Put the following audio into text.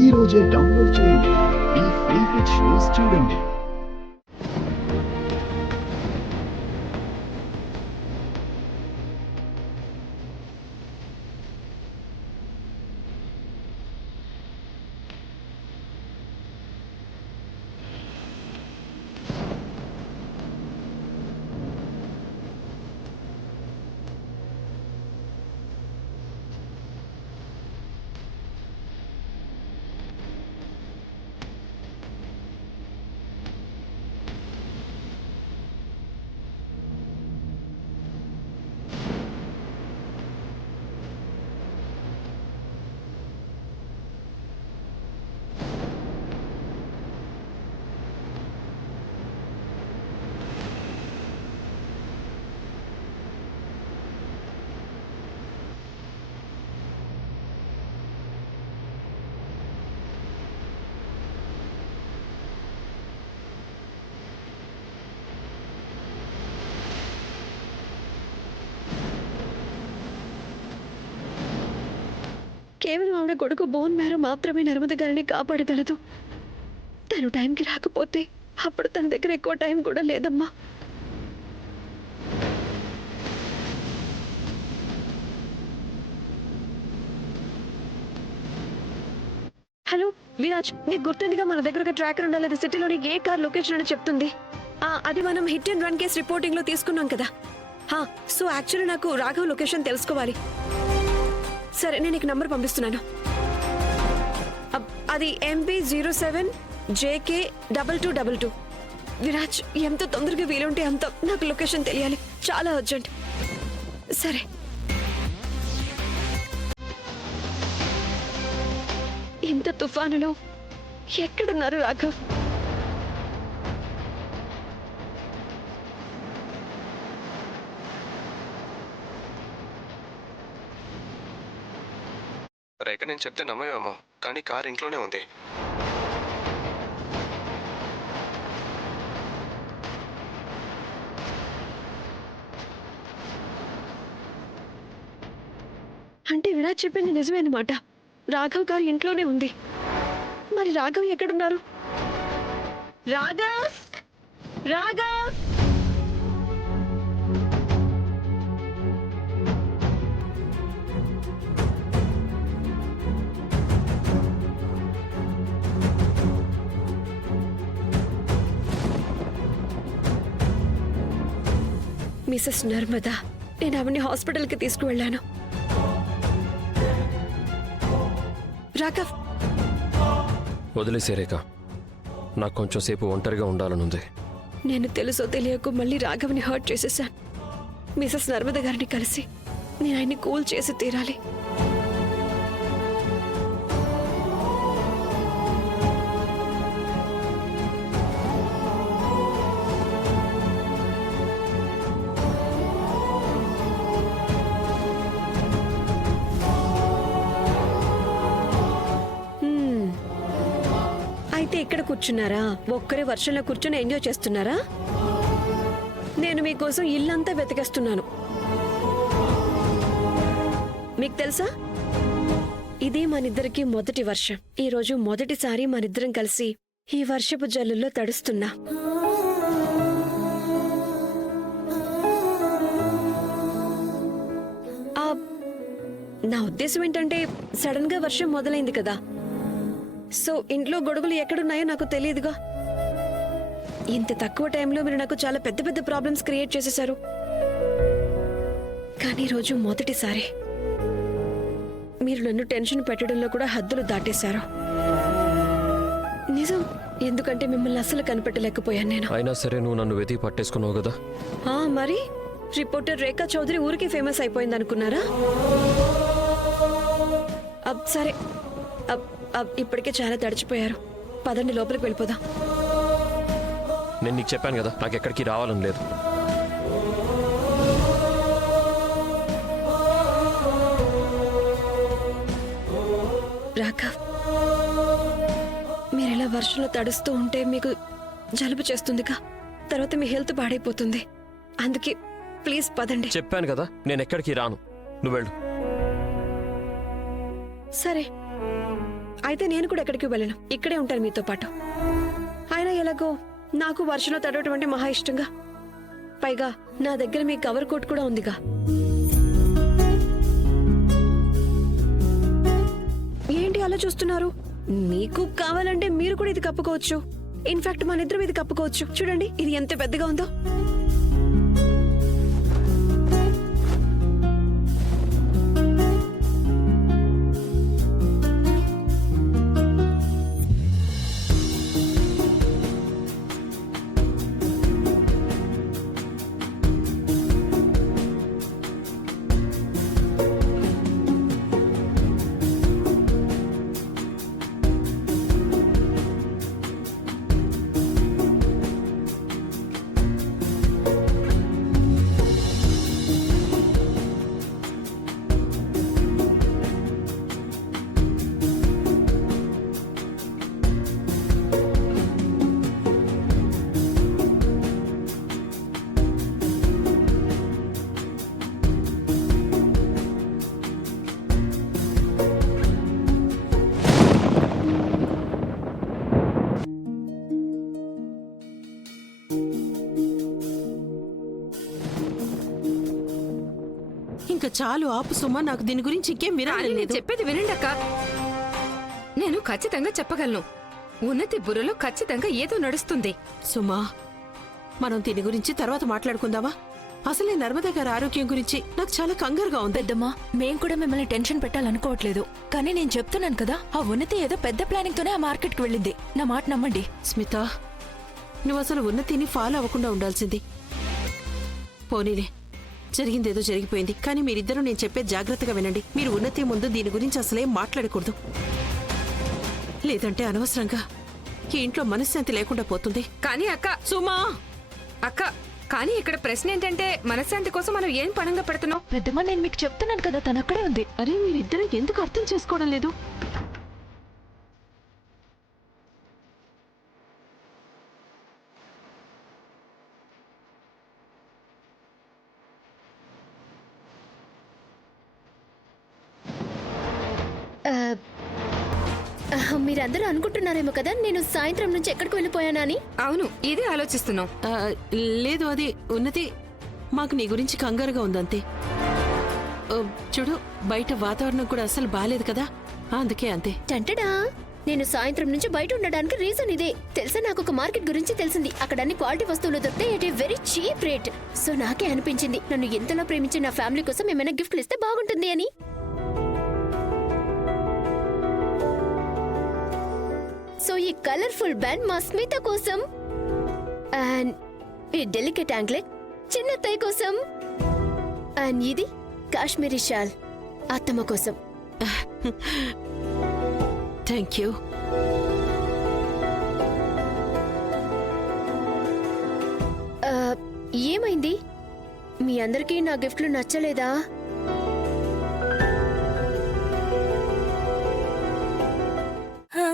ఈ రోజే డౌన్లోడ్ చేయండి. మీ ఫేవరెట్ షోస్ చూడండి. కేవలం ఆవిడ కొడుకు బోన్ మ్యారో మాత్రమే నర్మద గారిని కాపాడగలదు. తను టైంకి రాకపోతే అప్పుడు తన దగ్గర ఎక్కువ టైం కూడా లేదమ్మా. హలో విరాజ్, నీకు గుర్తుందిగా మన దగ్గర ఒక ట్రాకర్ ఉండాలి. సిటీలోని ఏ కార్ లొకేషన్ అని చెప్తుంది. అది మనం hit and run case reporting లో తీసుకున్నాం కదా. సో యాక్చువల్లీ నాకు రాఘవ్ లొకేషన్ తెలుసుకోవాలి. సరే, నేను నీకు నంబర్ పంపిస్తున్నాను. అది MP07JK2222. విరాజ్, ఎంత తొందరగా వీలుంటే అంత నాకు లొకేషన్ తెలియాలి. చాలా అర్జెంట్. సరే. ఇంత తుఫానులో ఎక్కడున్నారు రాఘవ్? రేఖ నేను చెప్తే నమ్మవేమో, కానీ కార్ ఇంట్లోనే ఉంది. అంటే విరాజ్ చెప్పింది నిజమే అన్నమాట. రాఘవ్ కార్ ఇంట్లోనే ఉంది. మరి రాఘవ్ ఎక్కడున్నారు? రాఘవ్, రాఘవ్! మిసెస్ నర్మదా, నేను ఆవిడ్ని హాస్పిటల్కి తీసుకువెళ్ళాను. రాఘవ్, వదిలేసే రేఖ, నాకు కొంచెం సేపు ఒంటరిగా ఉండాలనుంది. నేను తెలుసో తెలియకు మళ్ళీ రాఘవ్ని హర్ట్ చేసేసాను. మిసెస్ నర్మద గారిని కలిసి నేను ఆయన్ని కూల్ చేసి తీరాలి. అయితే ఇక్కడ కూర్చున్నారా? ఒక్కరే వర్షంలో కూర్చొని ఎంజాయ్ చేస్తున్నారా? నేను మీకోసం ఇల్లంతా వెతికేస్తున్నాను. మీకు తెలుసా, ఇది మనిద్దరికి మొదటి వర్షం. ఈ రోజు మొదటిసారి మనిద్దరం కలిసి ఈ వర్షపు జల్లుల్లో తడుస్తున్నా. నా ఉద్దేశం ఏంటంటే, సడన్ గా వర్షం మొదలైంది కదా, సో ఇంట్లో గొడుగులు ఎక్కడున్నాయో నాకు తెలియదుగా. ఇంత తక్కువ టైంలో మీరు నాకు చాలా పెద్ద పెద్ద ప్రాబ్లమ్స్ క్రియేట్ చేసేశారు. కానీ రోజు మొదటిసారి మీరు నన్ను టెన్షన్ పెట్టడంలో కూడా హద్దులు దాటేశారు. నిజం, ఎందుకంటే మిమ్మల్ని అస్సలు కనిపెట్టలేకపోయాను నేను. అయినా సరే నువ్వు నన్ను వెతికి పట్టేసుకున్నావు కదా. మరి రిపోర్టర్ రేఖా చౌదరి ఊరికి ఫేమస్ అయిపోయింది అనుకున్నారా? సరే, ఇప్పటికే చాలా తడిచిపోయారు. పదండి, లోపలికి వెళ్ళిపోదాం. నేను నీకు చెప్పాను కదా, నాకు ఎక్కడికి రావాలని లేదు. రాఘవ్, మీరెలా వర్షంలో తడుస్తూ ఉంటే మీకు జలుబు చేస్తుందిగా, తర్వాత మీ హెల్త్ పాడైపోతుంది. అందుకే ప్లీజ్ పదండి. చెప్పాను కదా, నేను ఎక్కడికి రాను, నువ్వు వెళ్ళు. సరే, అయితే నేను కూడా ఎక్కడికి వెళ్ళను, ఇక్కడే ఉంటాను మీతో పాటు. అయినా ఎలాగో నాకు వర్షంలో తడవటం అంటే మహా ఇష్టంగా. పైగా నా దగ్గర మీ కవర్ కోట్ కూడా ఉందిగా. ఏంటి అలా చూస్తున్నారు? మీకు కావాలంటే మీరు కూడా ఇది కప్పుకోవచ్చు. ఇన్ఫాక్ట్ మన ఇద్దరం ఇది కప్పుకోవచ్చు. చూడండి ఇది ఎంత పెద్దగా ఉందో. ఇంకా చాలు ఆపు సుమా, నాకు దీని గురించి ఇంకేం వినాలని నేను లేదు. చెప్పేది వినండి అక్క. నేను ఖచ్చితంగా చెప్పగలను, ఉన్నతి బుర్రలో ఖచ్చితంగా ఏదో నడుస్తుంది. సుమా, మనం దీని గురించి తర్వాత మాట్లాడుకుందామా? అసలే నర్మదా గారి ఆరోగ్యం గురించి నాకు చాలా కంగారుగా ఉంది. పెద్దమ్మా, మేం కూడా మిమ్మల్ని టెన్షన్ పెట్టాలనుకోవట్లేదు, కానీ నేను చెప్తున్నాను కదా, ఆ ఉన్నతి ఏదో పెద్ద ప్లానింగ్ తోనే ఆ మార్కెట్ కి వెళ్ళింది. నా మాట నమ్మండి. స్మిత, నువ్వు అసలు ఉన్నతిని ఫాలో అవ్వకుండా ఉండాల్సింది. పోనీలే, జరిగిందేదో జరిగిపోయింది. కానీ మీరిద్దరూ నేను చెప్పే జాగ్రత్తగా వినండి. మీరు ఉన్నతి ముందు దీని గురించి అసలేం మాట్లాడకూడదు, లేదంటే అనవసరంగా ఈ ఇంట్లో మనశ్శాంతి లేకుండా పోతుంది. కానీ అక్క, సుమా, అక్క కానీ ఇక్కడ ప్రశ్న ఏంటంటే, మనశ్శాంతి కోసం మనం ఏం పణంగా పెడుతున్నాం? పెద్దమ్మా, నేను మీకు చెప్తున్నాను కదా, తను అక్కడే ఉంది. అరే మీరిద్దరూ ఎందుకు అర్థం చేసుకోవడం లేదు? మీరందరూ అనుకుంటున్నారేమో కదా నేను సాయంత్రం నుంచి ఎక్కడికి వెళ్ళిపోయానా అని. అవును, ఇదే ఆలోచిస్తున్నాం. లేదు, అది ఉన్నతి, మాకు నీ గురించి కంగారుగా ఉందంతే. చూడు, బయట వాతావరణం కూడా అసలు బాలేదు కదా, అందుకే అంతే. టంటడా, నేను సాయంత్రం నుంచి బయట ఉండడానికి రీజన్ ఇదే. తెలుసా, నాకు ఒక మార్కెట్ గురించి తెలిసింది. అక్కడ అన్ని క్వాలిటీ వస్తువులు దొరుకుతాయి at a very cheap rate. So నాకే అనిపించింది, నన్ను ఎంతలా ప్రేమించి నా ఫ్యామిలీ కోసం ఏమైనా గిఫ్ట్లు ఇస్తే బాగుంటుంది అని. సో ఈ కలర్ఫుల్ బ్యాండ్ మా స్మిత కోసం, అండ్ ఈ డెలికేట్ యాంక్లెట్ చిన్నత్తయ్య కోసం, అండ్ ఇది కాశ్మీరీ షాల్ అత్తమ్మ కోసం. Thank you. ఏమైంది? మీ అందరికీ నా గిఫ్ట్లు నచ్చలేదా? ఆ